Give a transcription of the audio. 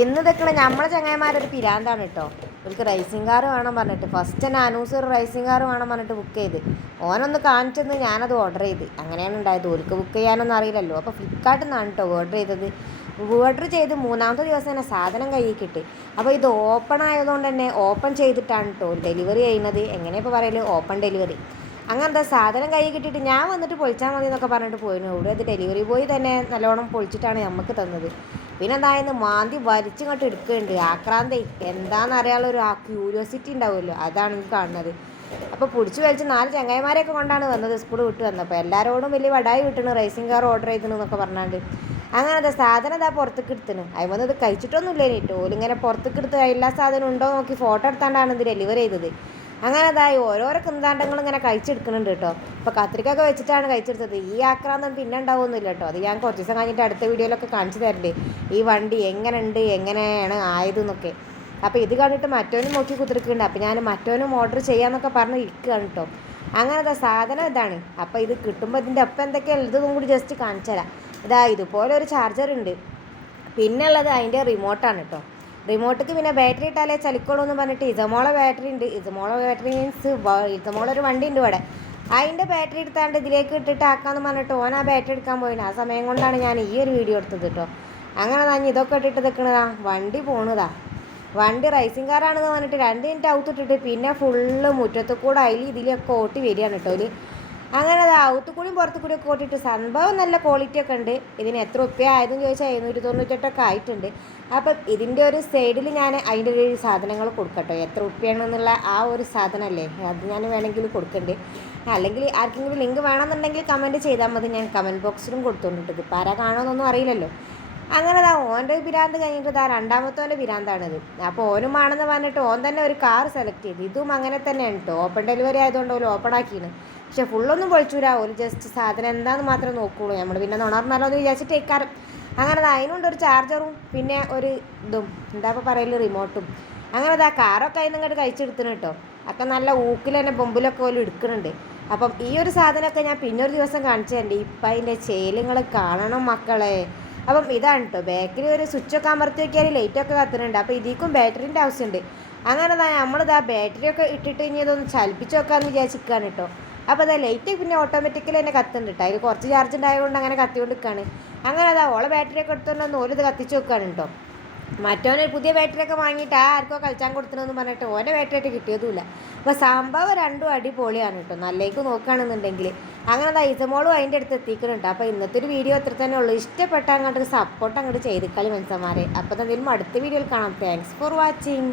ഇന്ന് ഇതൊക്കെ നമ്മളെ ചങ്ങായിമാരൊരു പിരാന്താണ് കേട്ടോ ഇവർക്ക് റൈസിംഗ് കാർ വേണം പറഞ്ഞിട്ട്. ഫസ്റ്റ് തന്നെ അനൂസ് ഒരു റൈസിങ് കാർ വേണം പറഞ്ഞിട്ട് ബുക്ക് ചെയ്ത്. ഓനൊന്ന് കാണിച്ചെന്ന് ഞാനത് ഓർഡർ ചെയ്ത്. അങ്ങനെയാണ് ഉണ്ടായത്. ഓർക്ക് ബുക്ക് ചെയ്യാനൊന്നും അറിയില്ലല്ലോ. അപ്പോൾ ഫ്ലിപ്കാർട്ടിൽ നിന്നാണ് കേട്ടോ ഓർഡർ ചെയ്തത്. ഓർഡർ ചെയ്ത് മൂന്നാമത്തെ ദിവസം തന്നെ സാധനം കയ്യിൽ കിട്ടി. അപ്പോൾ ഇത് ഓപ്പൺ ആയതുകൊണ്ട് തന്നെ ഓപ്പൺ ചെയ്തിട്ടാണ് കേട്ടോ ഡെലിവറി ചെയ്യുന്നത്. എങ്ങനെയാണ് ഇപ്പോൾ പറയൽ? ഓപ്പൺ ഡെലിവറി അങ്ങനത്തെ സാധനം കൈ കിട്ടിയിട്ട് ഞാൻ വന്നിട്ട് പൊളിച്ചാൽ മതി എന്നൊക്കെ പറഞ്ഞിട്ട് പോയിരുന്നു ഇവിടെ അത് ഡെലിവറി ബോയ് തന്നെ നല്ലോണം പൊളിച്ചിട്ടാണ് നമുക്ക് തന്നത്. പിന്നെ എന്തായാലും മാന്തി വലിച്ചിങ്ങോട്ട് എടുക്കുന്നുണ്ട് ആക്രാന്തി എന്താണെന്ന് അറിയാനുള്ള ഒരു ക്യൂരിയോസിറ്റി ഉണ്ടാവുമല്ലോ. അതാണ് എനിക്ക് കാണുന്നത്. അപ്പോൾ പൊടിച്ച് വലിച്ച് നാല് ചങ്ങായിമാരെയൊക്കെ കൊണ്ടാണ് വന്നത് സ്കൂൾ വിട്ട് വന്നപ്പോൾ എല്ലാവരോടും വലിയ വടായി വിട്ടണു റേസിംഗ് കാർ ഓർഡർ ചെയ്തിട്ടുണ്ട് എന്നൊക്കെ പറഞ്ഞാണ്ട്. അങ്ങനത്തെ സാധനം ഇതാ പുറത്തേക്ക് എടുത്തിനു അതിൽ ഇത് കഴിച്ചിട്ടൊന്നുമില്ല കേട്ടോ ഓലിങ്ങനെ പുറത്തേക്ക് എടുത്ത് എല്ലാ സാധനവും ഉണ്ടോ നോക്കി ഫോട്ടോ എടുത്താണ്ടാണ് ഇത് ഡെലിവറി ചെയ്തത്. അങ്ങനെ അതായി ഓരോരോ കുന്താണ്ടങ്ങൾ ഇങ്ങനെ കഴിച്ചെടുക്കുന്നുണ്ട് കേട്ടോ. ഇപ്പോൾ ഒക്കെ വെച്ചിട്ടാണ് കഴിച്ചെടുത്തത്. ഈ ആക്രാന്തം പിന്നെ ഉണ്ടാവുമൊന്നുമില്ല കേട്ടോ. അത് ഞാൻ കുറച്ച് ദിവസം കഴിഞ്ഞിട്ട് അടുത്ത വീഡിയോയിലൊക്കെ കാണിച്ചു തരണ്ടേ. ഈ വണ്ടി എങ്ങനെ ഉണ്ട് എങ്ങനെയാണ് ആയതെന്നൊക്കെ. അപ്പോൾ ഇത് കണ്ടിട്ട് മറ്റോനും നോക്കി കുത്തിരിക്കുന്നുണ്ട്. അപ്പോൾ ഞാൻ മറ്റോനും ഓർഡർ ചെയ്യാമെന്നൊക്കെ പറഞ്ഞ് ഇരിക്കുകയാണ് കേട്ടോ. അങ്ങനത്തെ സാധനം ഇതാണ്. അപ്പോൾ ഇത് കിട്ടുമ്പോൾ ഇതിന്റെ ഒപ്പം എന്തൊക്കെയാണ് ഇതും കൂടി ജസ്റ്റ് കാണിച്ചു തരാം. ഇതാ ഇതുപോലെ ഒരു ചാർജർ ഉണ്ട്. പിന്നെ ഉള്ളത് അതിന്റെ റിമോട്ടാണ് കേട്ടോ. റിമോട്ടിക്ക് പിന്നെ ബാറ്ററി ഇട്ടാലേ ചലിക്കോളൂ എന്ന് പറഞ്ഞിട്ട് ഇതമോള ബാറ്ററി ഉണ്ട്. ഇതമോള ബാറ്ററി മീൻസ് ഇതമോള ഒരു വണ്ടി ഉണ്ട് ഇവിടെ. അതിന്റെ ബാറ്ററി എടുത്താണ്ട് ഇതിലേക്ക് ഇട്ടിട്ട് ആക്കാന്ന് പറഞ്ഞിട്ട് ഓൻ ആ ബാറ്ററി എടുക്കാൻ പോയിന്. ആ സമയം കൊണ്ടാണ് ഞാൻ ഈ ഒരു വീഡിയോ എടുത്തത് കേട്ടോ അങ്ങനെ ഞാൻ ഇതൊക്കെ ഇട്ടിട്ട് നിൽക്കണതാ വണ്ടി പോണതാ. വണ്ടി റൈസിങ് കാറാണെന്ന് പറഞ്ഞിട്ട് രണ്ട് മിനിറ്റ് ഔത്തിട്ടിട്ട് പിന്നെ ഫുള്ള് മുറ്റത്ത് കൂടെ അതിൽ ഇതിലൊക്കെ ഓട്ടി വരികയാണ് കേട്ടോ ഒരു അങ്ങനെ അത് ഔത്തുകൂടിയും കൂടിയും പുറത്ത് കൂടിയും ഒക്കെ ഓട്ടിട്ട് സംഭവം നല്ല ക്വാളിറ്റി ഒക്കെ ഉണ്ട്. ഇതിന് എത്ര ഉപ്പ ആയതെന്ന് ചോദിച്ചാൽ എഴുന്നൂറ്റി തൊണ്ണൂറ്റെട്ടൊക്കെ ആയിട്ടുണ്ട്. അപ്പം ഇതിന്റെ ഒരു സൈഡിൽ ഞാൻ അതിന്റെ ഒരു സാധനങ്ങൾ കൊടുക്കട്ടോ. എത്ര ഉപ്പയാണെന്നുള്ള ആ ഒരു സാധനമല്ലേ അത് ഞാൻ വേണമെങ്കിൽ കൊടുക്കണ്ട്. അല്ലെങ്കിൽ ആർക്കെങ്കിലും ലിങ്ക് വേണമെന്നുണ്ടെങ്കിൽ കമന്റ് ചെയ്താൽ മതി. ഞാൻ കമന്റ് ബോക്സിലും കൊടുത്തോണ്ടിട്ട് ഇപ്പം ആരാ കാണുമെന്നൊന്നും അറിയില്ലല്ലോ. അങ്ങനെ ദാ ഓന്റെ പിരാന്ത് കഴിഞ്ഞിട്ട് ദാ രണ്ടാമത്തോന്റെ പിരാന്താണിത് അപ്പോൾ ഓനും ആണെന്ന് പറഞ്ഞിട്ട് ഓൻ തന്നെ ഒരു കാർ സെലക്ട് ചെയ്ത്. ഇതും അങ്ങനെ തന്നെയാണ് കേട്ടോ ഓപ്പൺ ഡെലിവറി ആയതുകൊണ്ട് ഓപ്പൺ ആക്കിയാണ്. പക്ഷെ ഫുള്ളൊന്നും പൊളിച്ചൂല. ഒരു ജസ്റ്റ് സാധനം എന്താന്ന് മാത്രമേ നോക്കുള്ളൂ. നമ്മൾ പിന്നെ നുണർന്നാലോ എന്ന് വിചാരിച്ചിട്ട് ഇക്കാരം അങ്ങനെ അതിനുണ്ട് ഒരു ചാർജറും പിന്നെ ഒരു ഇതും. എന്താ ഇപ്പോൾ പറയൽ? റിമോട്ടും അങ്ങനെ അതാ കാറൊക്കെ അതിൽ നിന്ന് കഴിച്ചെടുത്തിന് കേട്ടോ ഒക്കെ നല്ല ഊക്കിൽ തന്നെ ബൊമ്പിലൊക്കെ പോലും എടുക്കുന്നുണ്ട് അപ്പം ഈ ഒരു സാധനമൊക്കെ ഞാൻ പിന്നെ ഒരു ദിവസം കാണിച്ചു തരണ്ട് ഇപ്പം അതിന്റെ ചേലുകൾ കാണണം മക്കളെ. അപ്പം ഇതാണ് കേട്ടോ ബാക്കിൽ ഒരു സ്വിച്ചൊക്കെ അമർത്തി വയ്ക്കാൻ ലൈറ്റൊക്കെ കത്തുന്നുണ്ട് അപ്പോൾ ഇതിക്കും ബാറ്ററിന്റെ ആവശ്യമുണ്ട് അങ്ങനെ നമ്മളിതാ ബാറ്ററിയൊക്കെ ഇട്ടിട്ട് ഇനി ഇതൊന്ന് ചലിപ്പിച്ച് നോക്കാമെന്ന് വിചാരിച്ചിരിക്കുകയാണ് കേട്ടോ അപ്പോൾ അതാ ലൈറ്റ് പിന്നെ ഓട്ടോമാറ്റിക്കലി തന്നെ കത്തുന്നുണ്ട് അതിൽ കുറച്ച് ചാർജ് ഉണ്ടായതുകൊണ്ട് അങ്ങനെ കത്തിക്കൊണ്ട് നിൽക്കുകയാണ് അങ്ങനെ അതാ ഓളെ ബാറ്ററിയൊക്കെ ഒന്ന് ഓലിത് കത്തിച്ച് വെക്കുകയാണ് കേട്ടോ മറ്റവന് പുതിയ ബാറ്ററിയൊക്കെ വാങ്ങിയിട്ട് ആ ആർക്കോ കളിച്ചാൻ കൊടുത്തണമെന്ന് പറഞ്ഞിട്ട് ഓന്റെ ബാറ്ററി ആയിട്ട് കിട്ടിയതുമില്ല. അപ്പോൾ സംഭവം രണ്ടും അടിപൊളിയാണ് കേട്ടോ നല്ലേക്ക് നോക്കുകയാണെന്നുണ്ടെങ്കിൽ അങ്ങനെ അതാ ഇസമോളും അതിന്റെ അടുത്ത് എത്തിക്കുന്നുണ്ട് അപ്പോൾ ഇന്നത്തെ ഒരു വീഡിയോ അത്ര തന്നെ ഉള്ളൂ. ഇഷ്ടപ്പെട്ട അങ്ങോട്ട് സപ്പോർട്ട് അങ്ങോട്ട് ചെയ്തിക്കളി മനസ്സന്മാരെ അപ്പോൾ എന്തെങ്കിലും അടുത്ത വീഡിയോയിൽ കാണാം. Thanks for watching